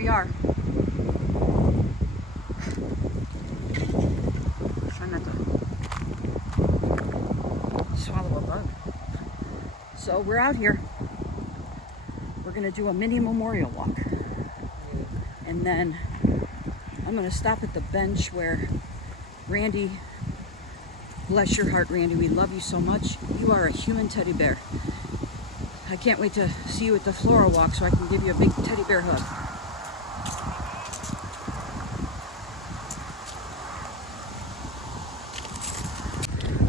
we are. Try not to swallow a bug. So we're out here. We're gonna do a mini memorial walk. And then I'm gonna stop at the bench where Randy, bless your heart, Randy, we love you so much. You are a human teddy bear. I can't wait to see you at the floral walk so I can give you a big teddy bear hug.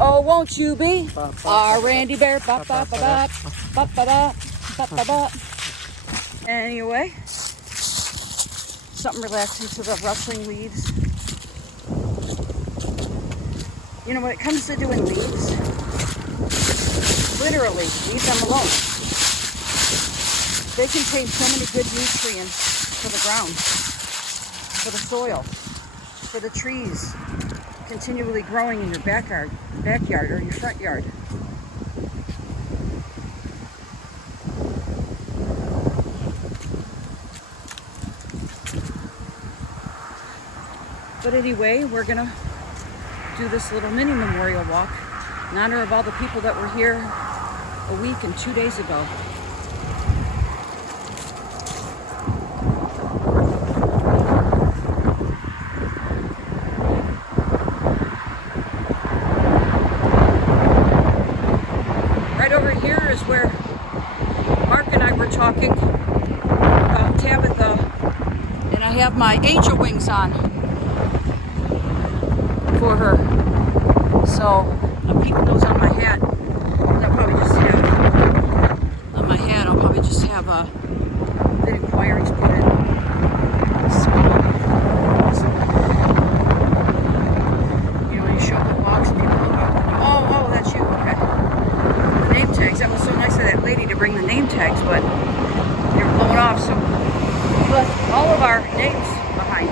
Oh, won't you be our Randy Bear? Ba, ba, ba, ba, ba, ba, ba, ba, ba, ba. Anyway, something relaxing to the rustling leaves. You know, when it comes to doing leaves, literally leave them alone. They contain so many good nutrients for the ground, for the soil, for the trees, continually growing in your backyard or your front yard. But anyway, we're gonna do this little mini memorial walk in honor of all the people that were here a week and 2 days ago. Right over here is where Mark and I were talking about Tabitha, and I have my angel wings on for her. So I'm keeping those on my hat. And I'll probably just have on my hat. I'll probably just have the inquiries put in. You know, when you show up at walks, people look up. Oh, that's you. Okay. The name tags. That was so nice of that lady to bring the name tags, but they were blowing off. So we left all of our names behind.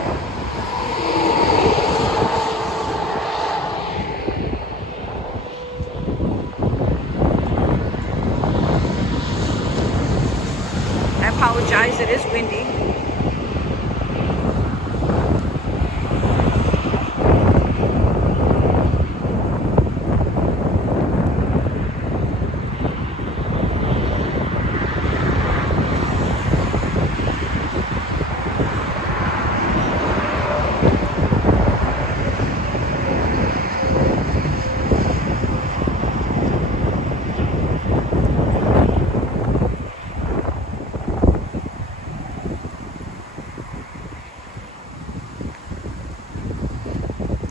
I apologize, it is windy.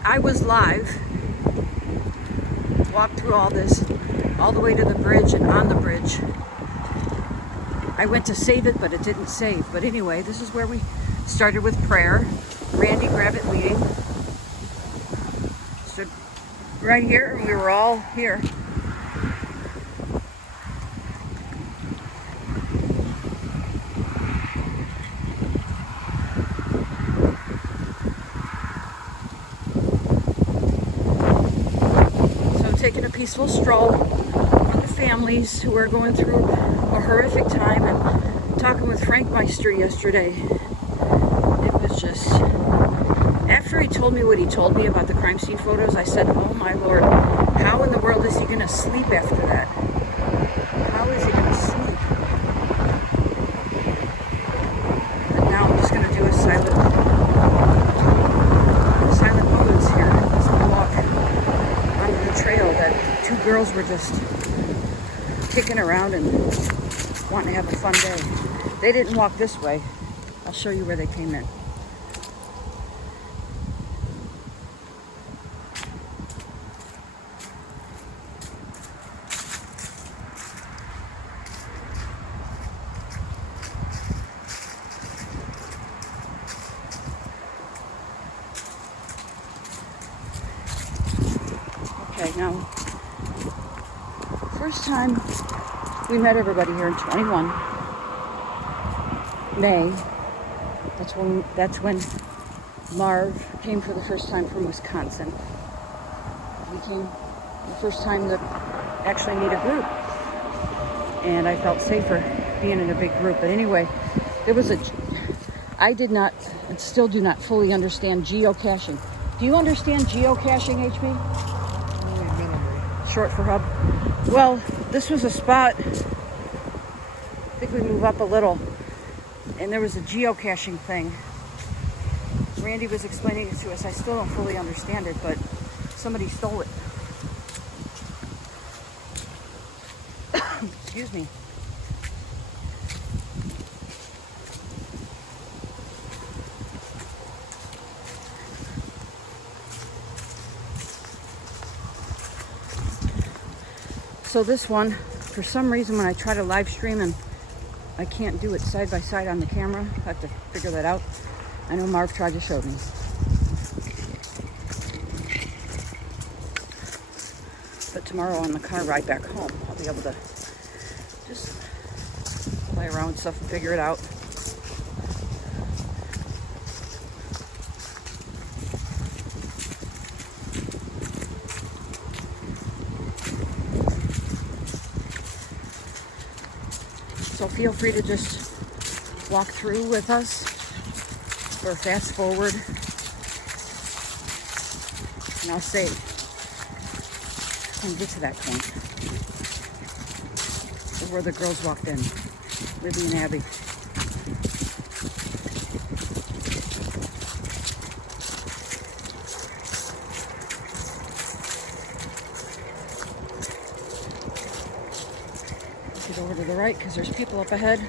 I was live, walked through all this, all the way to the bridge and on the bridge. I went to save it, but it didn't save. But anyway, this is where we started with prayer. Randy Gravitt leading. Stood right here, and we were all here. Taking a peaceful stroll with the families who are going through a horrific time, and talking with Frank Meister yesterday. It was just, after he told me what he told me about the crime scene photos, I said, oh my Lord, how in the world is he going to sleep after that? How is he going to sleep? And now I'm just going to do a silent moments here as we walk onto the trail that two girls were just kicking around and wanting to have a fun day. They didn't walk this way. I'll show you where they came in. Okay, now, first time we met everybody here in 21 May. That's when Marv came for the first time from Wisconsin. We came the first time to actually meet a group, and I felt safer being in a big group. But anyway, there was I did not, and still do not fully understand geocaching. Do you understand geocaching, HB? Only minimally. Short for hub. Well, this was a spot. I think we move up a little, and there was a geocaching thing. Randy was explaining it to us. I still don't fully understand it, but somebody stole it. Excuse me. So this one, for some reason, when I try to live stream and I can't do it side by side on the camera, I have to figure that out. I know Marv tried to show me. But tomorrow on the car ride back home, I'll be able to just play around with stuff and figure it out. So feel free to just walk through with us or fast forward. And I'll say, when we get to that point, where the girls walked in, Libby and Abby. Get over to the right because there's people up ahead.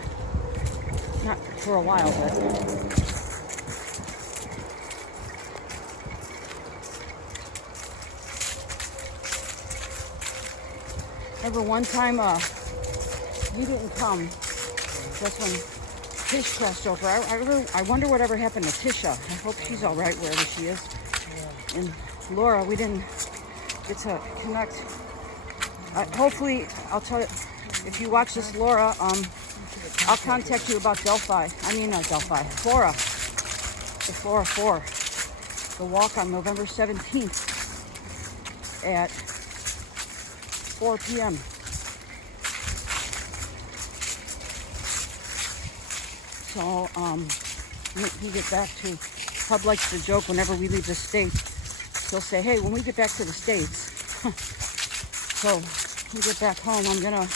Not for a while, but remember one time you didn't come. That's when Tish crashed over. I wonder whatever happened to Tisha. I hope she's all right wherever she is. And Laura, we didn't get to connect. Hopefully, I'll tell you, if you watch this, Laura, I'll contact you about Delphi. I mean, not Delphi, Flora. The Flora 4. The walk on November 17th at 4 p.m. So, when we get back to, Hub likes to joke whenever we leave the States. He'll say, hey, when we get back to the States, so when we get back home, I'm gonna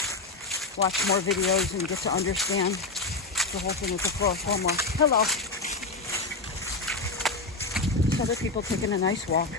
watch more videos and get to understand the whole thing with the Flora more. Hello. There's other people taking a nice walk.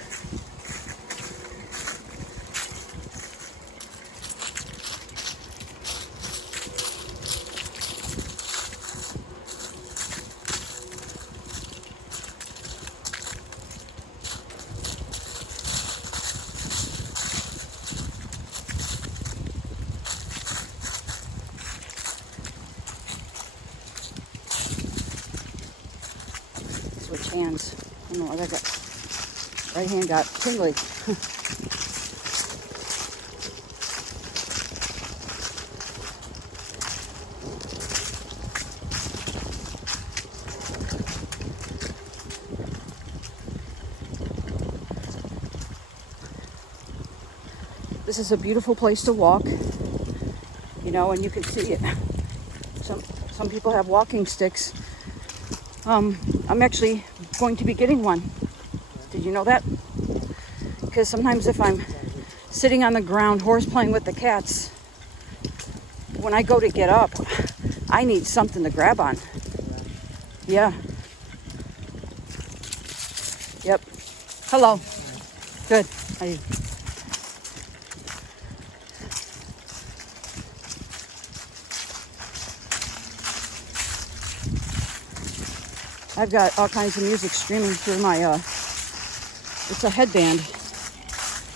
Switch hands. I don't know what I got. Right hand got tingly. This is a beautiful place to walk, you know, and you can see it. Some people have walking sticks. I'm actually going to be getting one. Did you know that? Because sometimes if I'm sitting on the ground horse playing with the cats, when I go to get up, I need something to grab on. Yeah. Yep. Hello. Good. How are you? I've got all kinds of music streaming through my, it's a headband.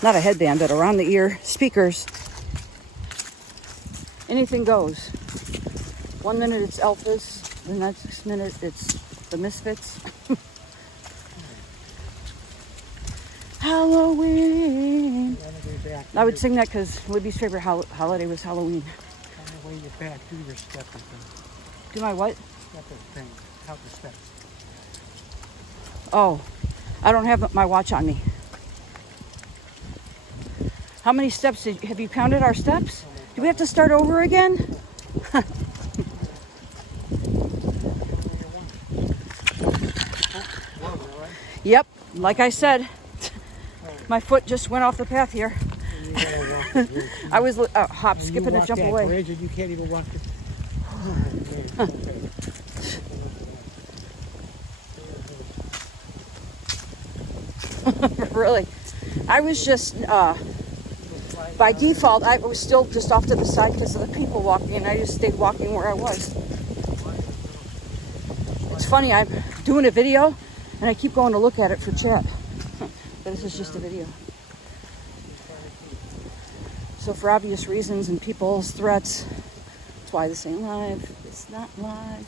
Not a headband, but around the ear speakers. Anything goes. 1 minute it's Elvis, the next minute it's the Misfits. Halloween. I would sing that because Libby's favorite holiday was Halloween. On the way you back, do your step thing. Do my what? Step thing. Count the steps. Oh, I don't have my watch on me. How many steps have you counted our steps? Do we have to start over again? Yep, like I said, my foot just went off the path here. You gotta walk the bridge. I was hop, skipping, and jump away. Bridge and you can't even walk the... Really, I was just by default. I was still just off to the side because of the people walking, and I just stayed walking where I was. It's funny. I'm doing a video, and I keep going to look at it for chat. But this is just a video. So for obvious reasons and people's threats, that's why this ain't live. It's not live.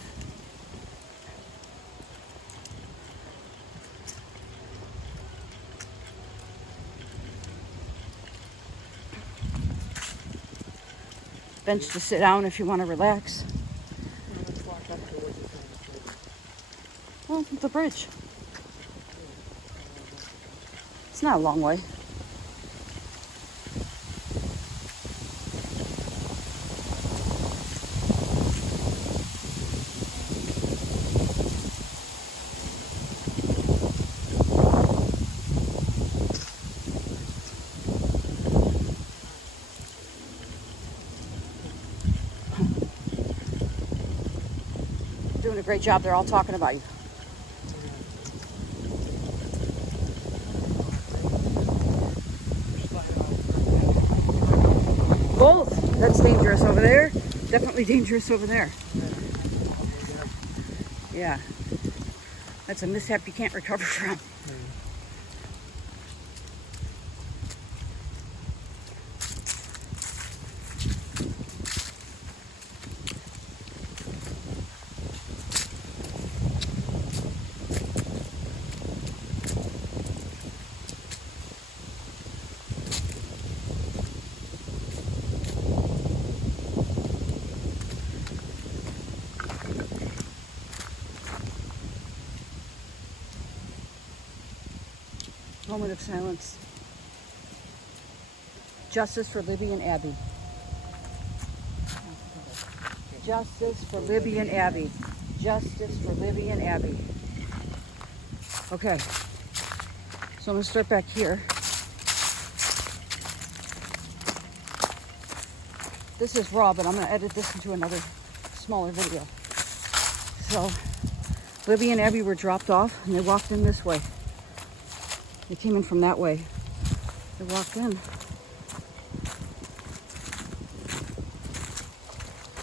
Bench to sit down if you want to relax. Well, the bridge. It's not a long way. Doing a great job. They're all talking about you. Both. That's dangerous over there. Definitely dangerous over there. Yeah. That's a mishap you can't recover from. Moment of silence. Justice for Libby and Abby. Justice for Libby and Abby. Justice for Libby and Abby. Okay. So I'm going to start back here. This is raw, but I'm going to edit this into another smaller video. So Libby and Abby were dropped off and they walked in this way. They came in from that way. They walked in.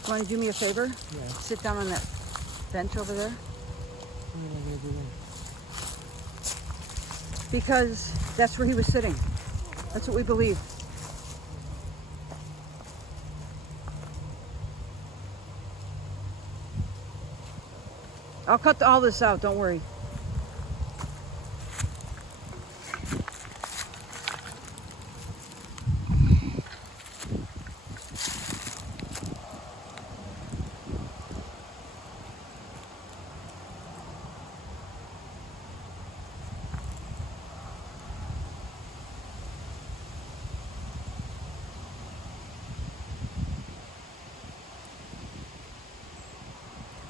Want to do me a favor? Yeah. Sit down on that bench over there. Because that's where he was sitting. That's what we believe. I'll cut all this out, don't worry.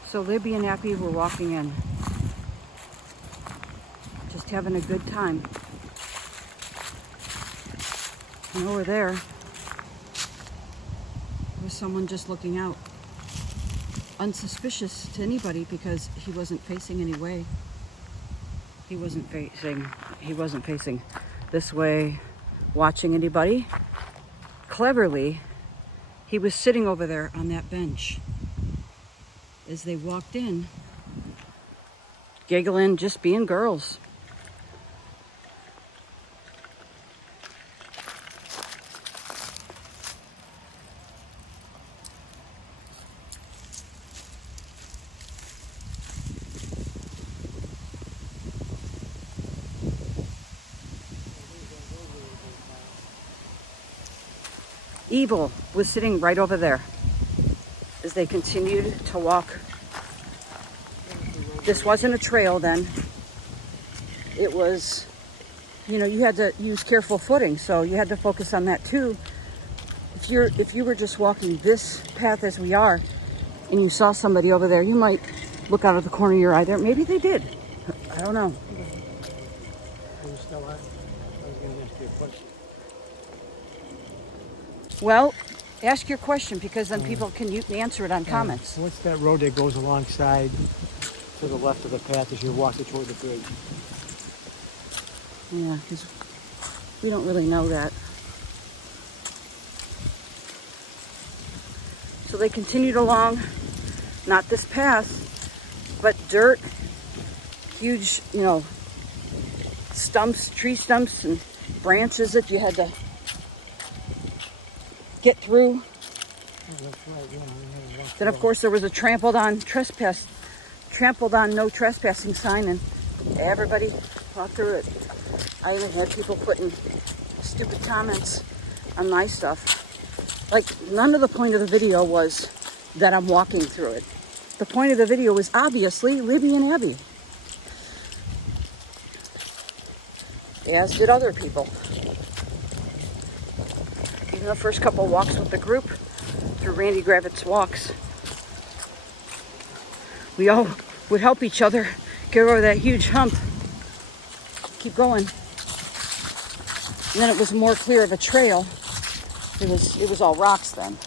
So Libby and Abby were walking in, just having a good time. And over there was someone just looking out, unsuspicious to anybody because he wasn't facing any way. He wasn't facing this way, watching anybody. Cleverly, he was sitting over there on that bench. As they walked in, giggling, just being girls. Evil was sitting right over there as they continued to walk. This wasn't a trail then. It was, you know, you had to use careful footing, so you had to focus on that too. If you were just walking this path as we are, and you saw somebody over there, you might look out of the corner of your eye there. Maybe they did. I don't know. camera still on? I was going to ask you a question. Well, ask your question because then people can answer it on comments. What's that road that goes alongside to the left of the path as you're walking toward the bridge? Yeah, because we don't really know that. So they continued along, not this path, but dirt, huge, stumps, tree stumps and branches that you had to get through. Oh, that's right, yeah. Then of course there was a trampled on no trespassing sign, and everybody walked through it. I even had people putting stupid comments on my stuff. Like, none of the point of the video was that I'm walking through it. The point of the video was obviously Libby and Abby. As did other people. Even the first couple walks with the group through Randy Gravitt's walks, we all would help each other get over that huge hump. Keep going. And then it was more clear of a trail. It was all rocks then.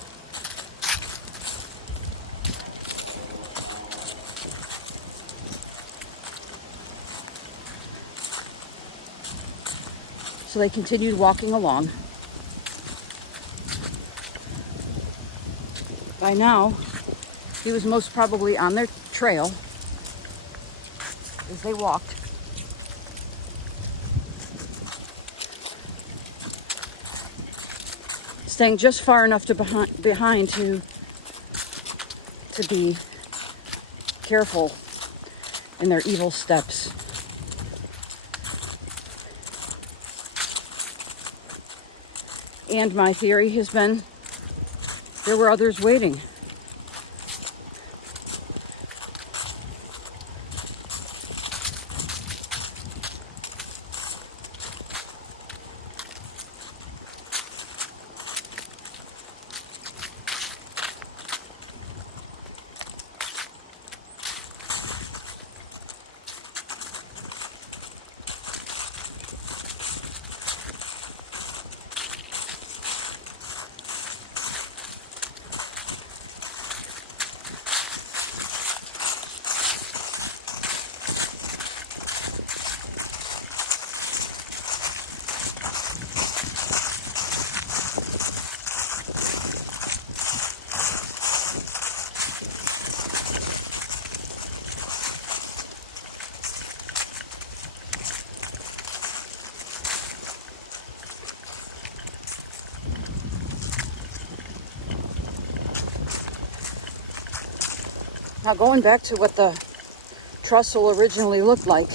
So they continued walking along. By now, he was most probably on their trail as they walked. Staying just far enough behind to be careful in their evil steps. And my theory has been there were others waiting. Now going back to what the trestle originally looked like,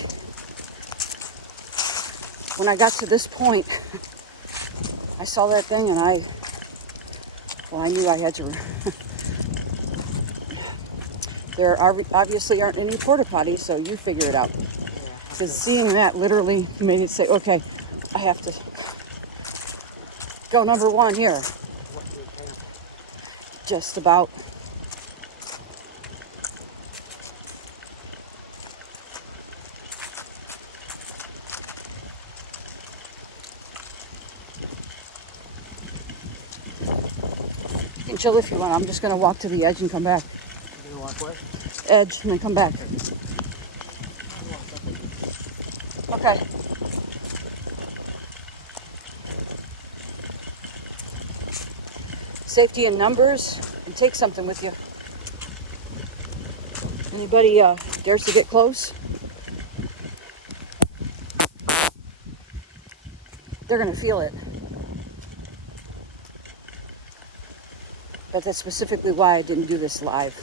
when I got to this point, I saw that thing and I knew I had to. There obviously aren't any porta potties, so you figure it out. Because seeing that literally made it say, okay, I have to go number one here. Just about. You can chill if you want. I'm just going to walk to the edge and come back. You're going to walk where? Edge and then come back. Okay. Safety in numbers, and take something with you. Anybody dares to get close? They're going to feel it. But that's specifically why I didn't do this live.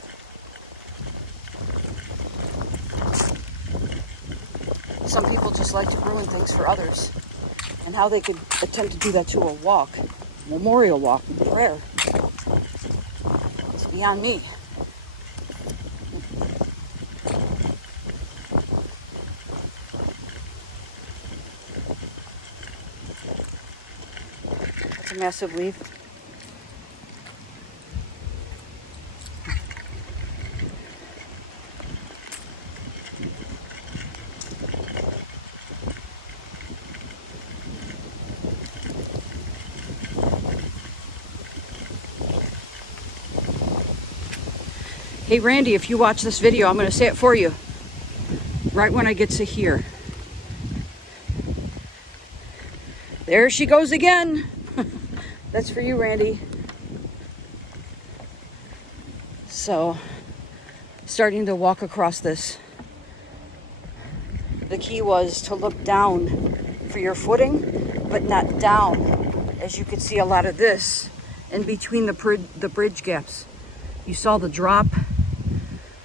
Some people just like to ruin things for others. And how they could attempt to do that to a walk, memorial walk, prayer, it's beyond me. That's a massive leaf. Hey Randy, if you watch this video, I'm going to say it for you. Right when I get to here. There she goes again. That's for you, Randy. So, starting to walk across this. The key was to look down for your footing, but not down, as you could see a lot of this in between the bridge gaps. You saw the drop.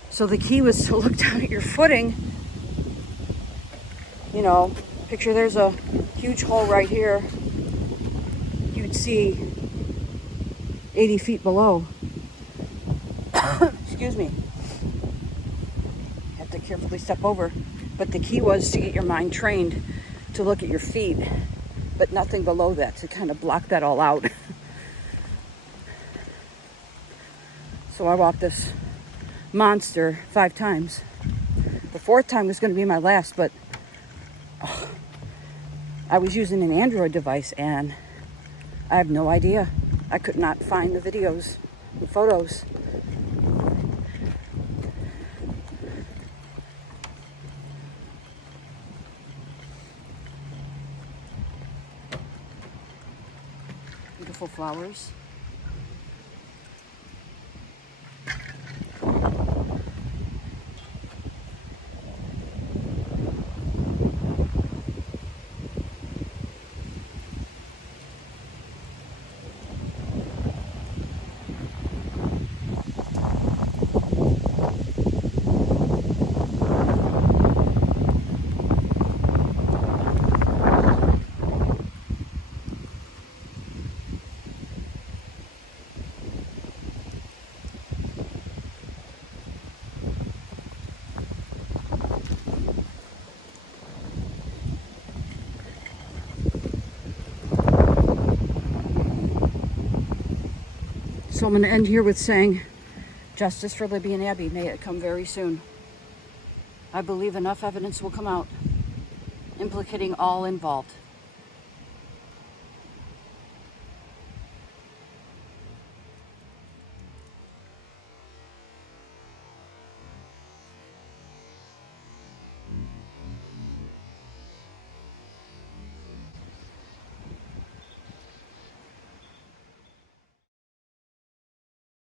So the key was to look down at your footing. You know, picture there's a huge hole right here. You'd see 80 feet below. Excuse me. Have to carefully step over. But the key was to get your mind trained to look at your feet, but nothing below that, to kind of block that all out. So I walked this monster 5 times. The 4th time was going to be my last, but I was using an Android device and I have no idea. I could not find the videos and photos. Beautiful flowers. So I'm going to end here with saying, justice for Libby and Abby, may it come very soon. I believe enough evidence will come out implicating all involved.